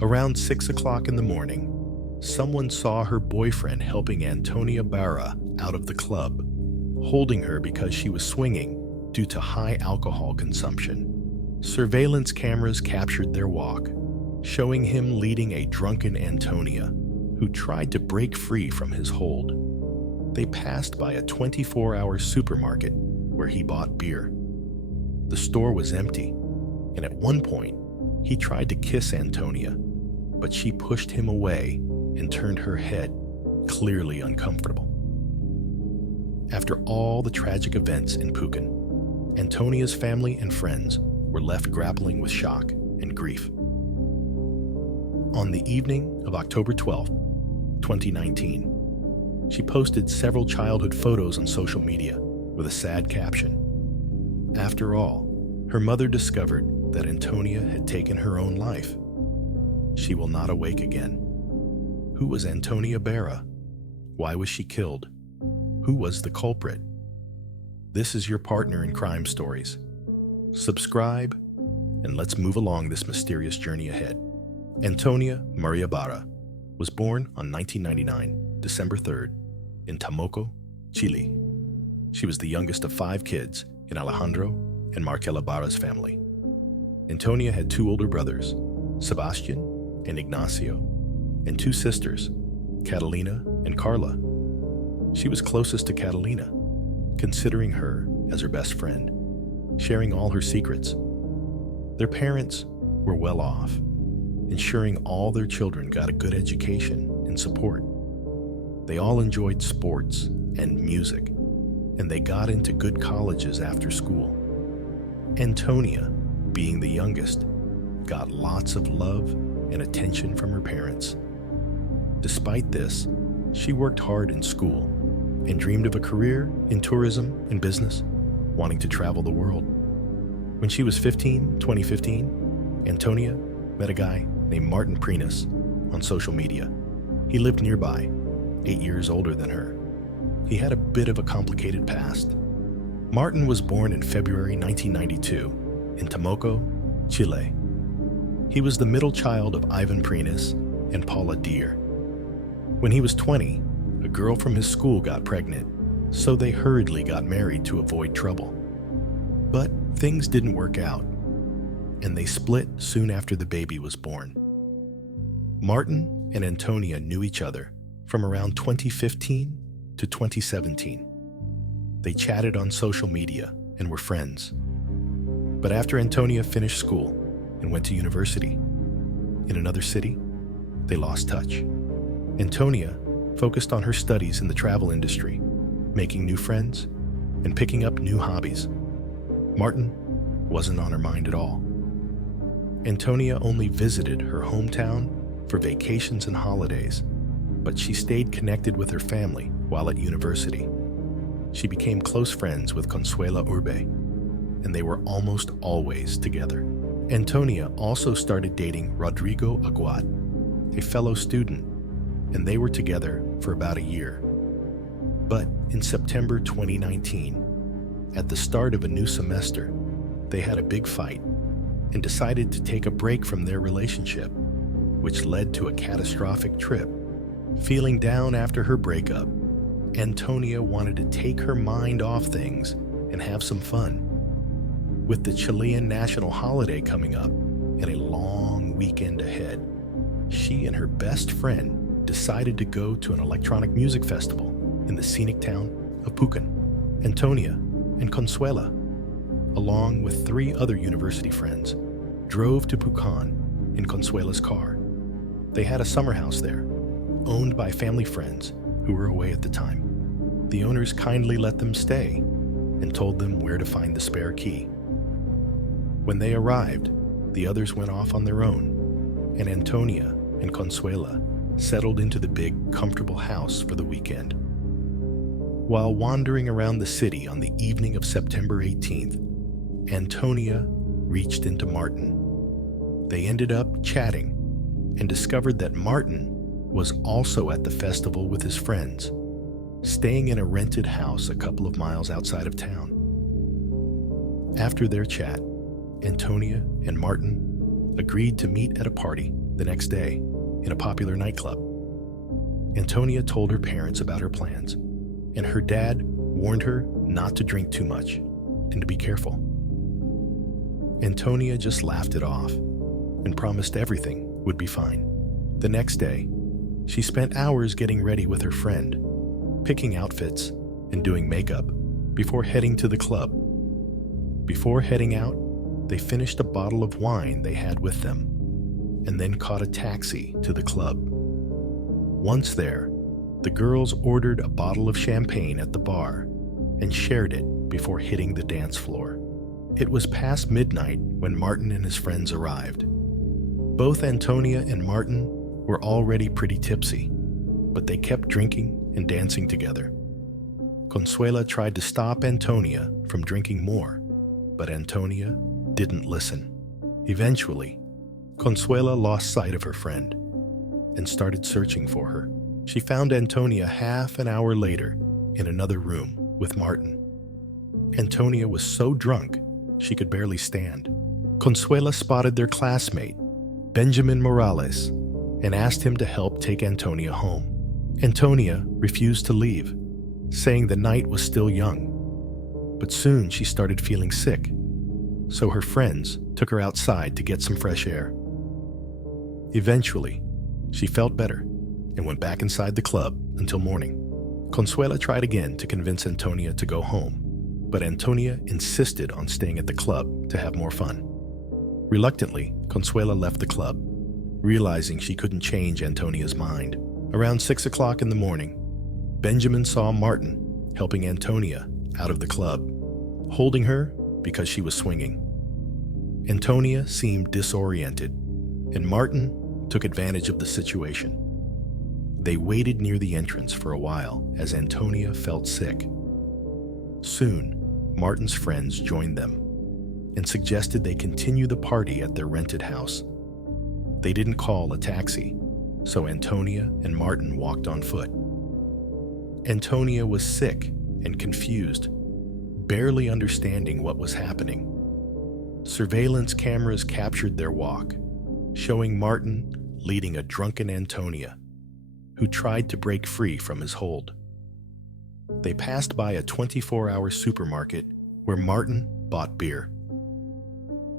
Around 6 o'clock in the morning, someone saw her boyfriend helping Antonia Barra out of the club, holding her because she was swinging due to high alcohol consumption. Surveillance cameras captured their walk, showing him leading a drunken Antonia, who tried to break free from his hold. They passed by a 24-hour supermarket where he bought beer. The store was empty, and at one point, he tried to kiss Antonia, but she pushed him away and turned her head, clearly uncomfortable. After all the tragic events in Puken, Antonia's family and friends were left grappling with shock and grief. On the evening of October 12, 2019, she posted several childhood photos on social media with a sad caption. After all, her mother discovered that Antonia had taken her own life. She will not awake again. Who was Antonia Barra? Why was she killed? Who was the culprit? This is your partner in crime stories. Subscribe, and let's move along this mysterious journey ahead. Antonia Maria Barra was born on 1999, December 3rd, in Temuco, Chile. She was the youngest of 5 kids in Alejandro and Marcela Barra's family. Antonia had 2 older brothers, Sebastian and Ignacio, and 2 sisters, Catalina and Carla. She was closest to Catalina, considering her as her best friend, sharing all her secrets. Their parents were well off, ensuring all their children got a good education and support. They all enjoyed sports and music, and they got into good colleges after school. Antonia, being the youngest, got lots of love and attention from her parents. Despite this, she worked hard in school and dreamed of a career in tourism and business, wanting to travel the world. When she was 2015, Antonia met a guy named Martin Prinas on social media. He lived nearby, 8 years older than her. He had a bit of a complicated past. Martin was born in February 1992 in Temuco, Chile. He was the middle child of Ivan Prinas and Paula Deer. When he was 20, a girl from his school got pregnant, so they hurriedly got married to avoid trouble. But things didn't work out, and they split soon after the baby was born. Martin and Antonia knew each other from around 2015 to 2017. They chatted on social media and were friends. But after Antonia finished school and went to university in another city, they lost touch. Antonia focused on her studies in the travel industry, making new friends and picking up new hobbies. Martin wasn't on her mind at all. Antonia only visited her hometown for vacations and holidays, but she stayed connected with her family while at university. She became close friends with Consuela Urbe, and they were almost always together. Antonia also started dating Rodrigo Aguat, a fellow student, and they were together for about a year. But in September 2019, at the start of a new semester, they had a big fight and decided to take a break from their relationship, which led to a catastrophic trip. Feeling down after her breakup, Antonia wanted to take her mind off things and have some fun. With the Chilean national holiday coming up and a long weekend ahead, she and her best friend decided to go to an electronic music festival in the scenic town of Puken. Antonia and Consuela, along with 3 other university friends, drove to Puken in Consuela's car. They had a summer house there, owned by family friends who were away at the time. The owners kindly let them stay and told them where to find the spare key. When they arrived, the others went off on their own, and Antonia and Consuela settled into the big, comfortable house for the weekend. While wandering around the city on the evening of September 18th, Antonia reached into Martin. They ended up chatting and discovered that Martin was also at the festival with his friends, staying in a rented house a couple of miles outside of town. After their chat, Antonia and Martin agreed to meet at a party the next day in a popular nightclub. Antonia told her parents about her plans, and her dad warned her not to drink too much and to be careful. Antonia just laughed it off and promised everything would be fine. The next day, she spent hours getting ready with her friend, picking outfits and doing makeup before heading to the club. Before heading out, they finished a bottle of wine they had with them and then caught a taxi to the club. Once there, the girls ordered a bottle of champagne at the bar and shared it before hitting the dance floor. It was past midnight when Martin and his friends arrived. Both Antonia and Martin were already pretty tipsy, but they kept drinking and dancing together. Consuela tried to stop Antonia from drinking more, but Antonia didn't listen. Eventually, Consuela lost sight of her friend and started searching for her. She found Antonia half an hour later in another room with Martin. Antonia was so drunk she could barely stand. Consuela spotted their classmate, Benjamin Morales, and asked him to help take Antonia home. Antonia refused to leave, saying the night was still young. But soon she started feeling sick, so her friends took her outside to get some fresh air. Eventually, she felt better and went back inside the club until morning. Consuela tried again to convince Antonia to go home, but Antonia insisted on staying at the club to have more fun. Reluctantly, Consuela left the club, realizing she couldn't change Antonia's mind. Around 6 o'clock in the morning, Benjamin saw Martin helping Antonia out of the club, holding her because she was swinging. Antonia seemed disoriented, and Martin took advantage of the situation. They waited near the entrance for a while as Antonia felt sick. Soon, Martin's friends joined them and suggested they continue the party at their rented house. They didn't call a taxi, so Antonia and Martin walked on foot. Antonia was sick and confused, barely understanding what was happening. Surveillance cameras captured their walk, showing Martin leading a drunken Antonia, who tried to break free from his hold. They passed by a 24-hour supermarket where Martin bought beer.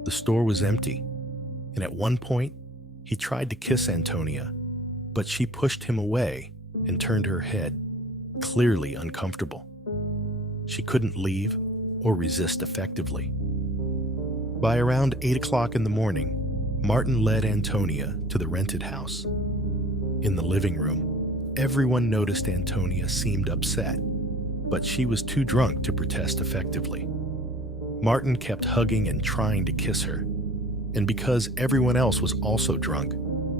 The store was empty, and at one point, he tried to kiss Antonia, but she pushed him away and turned her head, clearly uncomfortable. She couldn't leave or resist effectively. By around 8 o'clock in the morning, Martin led Antonia to the rented house. In the living room, everyone noticed Antonia seemed upset, but she was too drunk to protest effectively. Martin kept hugging and trying to kiss her, and because everyone else was also drunk,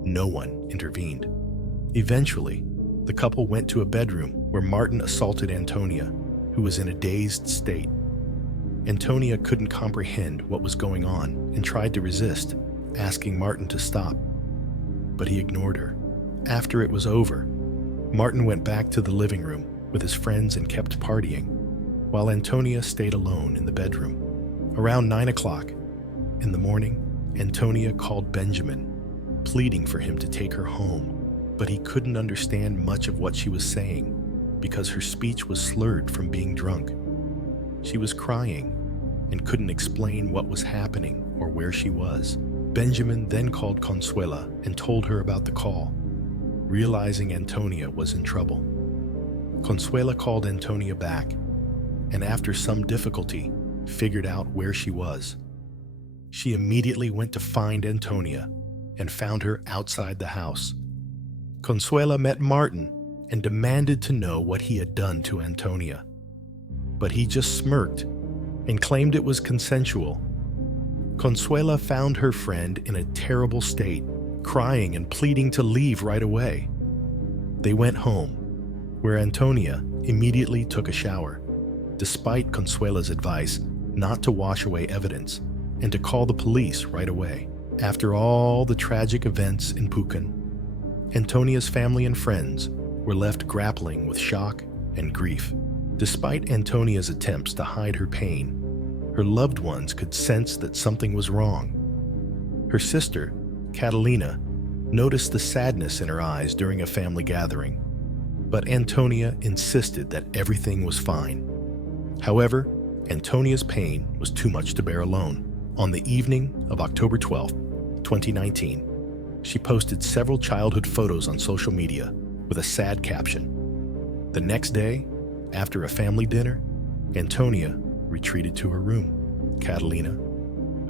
no one intervened. Eventually, the couple went to a bedroom where Martin assaulted Antonia, who was in a dazed state. Antonia couldn't comprehend what was going on and tried to resist, asking Martin to stop, but he ignored her. After it was over, Martin went back to the living room with his friends and kept partying, while Antonia stayed alone in the bedroom. Around 9 o'clock in the morning, Antonia called Benjamin, pleading for him to take her home, but he couldn't understand much of what she was saying because her speech was slurred from being drunk. She was crying and couldn't explain what was happening or where she was. Benjamin then called Consuela and told her about the call, realizing Antonia was in trouble. Consuela called Antonia back, and after some difficulty, figured out where she was. She immediately went to find Antonia and found her outside the house. Consuela met Martin and demanded to know what he had done to Antonia, but he just smirked and claimed it was consensual. Consuela found her friend in a terrible state, crying and pleading to leave right away. They went home, where Antonia immediately took a shower, despite Consuela's advice not to wash away evidence and to call the police right away. After all the tragic events in Pucan, Antonia's family and friends were left grappling with shock and grief. Despite Antonia's attempts to hide her pain, her loved ones could sense that something was wrong. Her sister, Catalina, noticed the sadness in her eyes during a family gathering, but Antonia insisted that everything was fine. However, Antonia's pain was too much to bear alone. On the evening of October 12, 2019, she posted several childhood photos on social media with a sad caption. The next day, after a family dinner, Antonia retreated to her room. Catalina,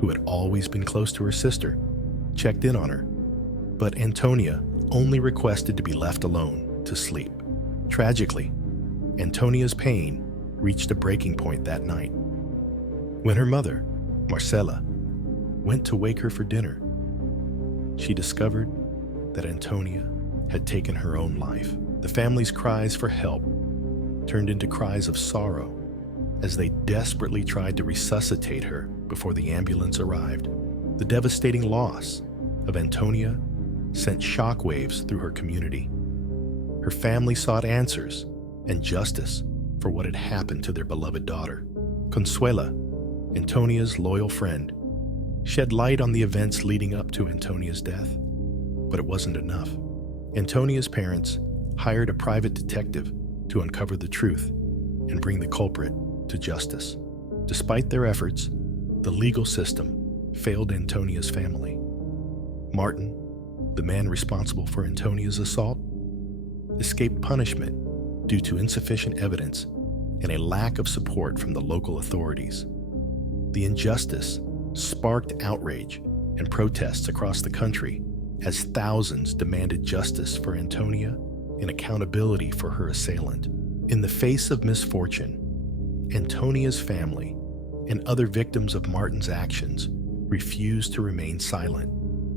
who had always been close to her sister, checked in on her, but Antonia only requested to be left alone to sleep. Tragically, Antonia's pain reached a breaking point that night. When her mother, Marcela, went to wake her for dinner, she discovered that Antonia had taken her own life. The family's cries for help turned into cries of sorrow as they desperately tried to resuscitate her before the ambulance arrived. The devastating loss of Antonia sent shockwaves through her community. Her family sought answers and justice for what had happened to their beloved daughter. Consuela, Antonia's loyal friend, shed light on the events leading up to Antonia's death, but it wasn't enough. Antonia's parents hired a private detective to uncover the truth and bring the culprit to justice. Despite their efforts, the legal system failed Antonia's family. Martin, the man responsible for Antonia's assault, escaped punishment due to insufficient evidence and a lack of support from the local authorities. The injustice sparked outrage and protests across the country as thousands demanded justice for Antonia and accountability for her assailant. In the face of misfortune, Antonia's family and other victims of Martin's actions refused to remain silent.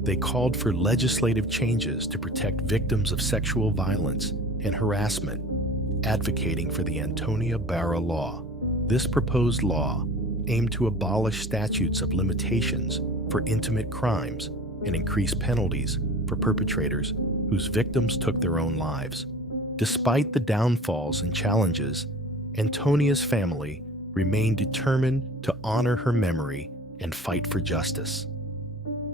They called for legislative changes to protect victims of sexual violence and harassment, advocating for the Antonia Barra Law. This proposed law aimed to abolish statutes of limitations for intimate crimes and increase penalties for perpetrators whose victims took their own lives. Despite the downfalls and challenges, Antonia's family remained determined to honor her memory and fight for justice.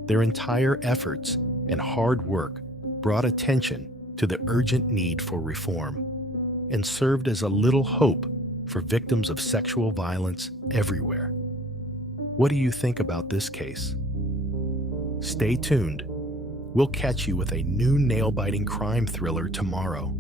Their entire efforts and hard work brought attention to the urgent need for reform and served as a little hope for victims of sexual violence everywhere. What do you think about this case? Stay tuned. We'll catch you with a new nail-biting crime thriller tomorrow.